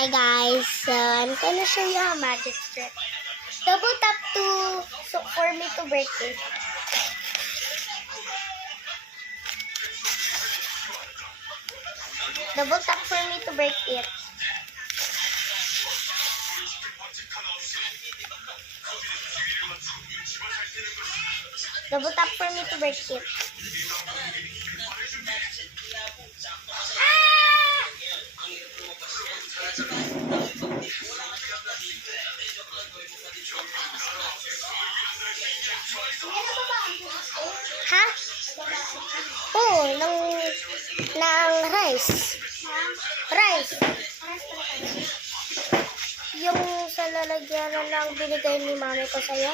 Hi guys, so I'm gonna show you a magic trick. Double tap for me to break it. Double tap for me to break it. Double tap for me to break it. Ha? Oo, ng rice. Rice. Yung sa lalagyan ng binigay ni mami ko sa'yo.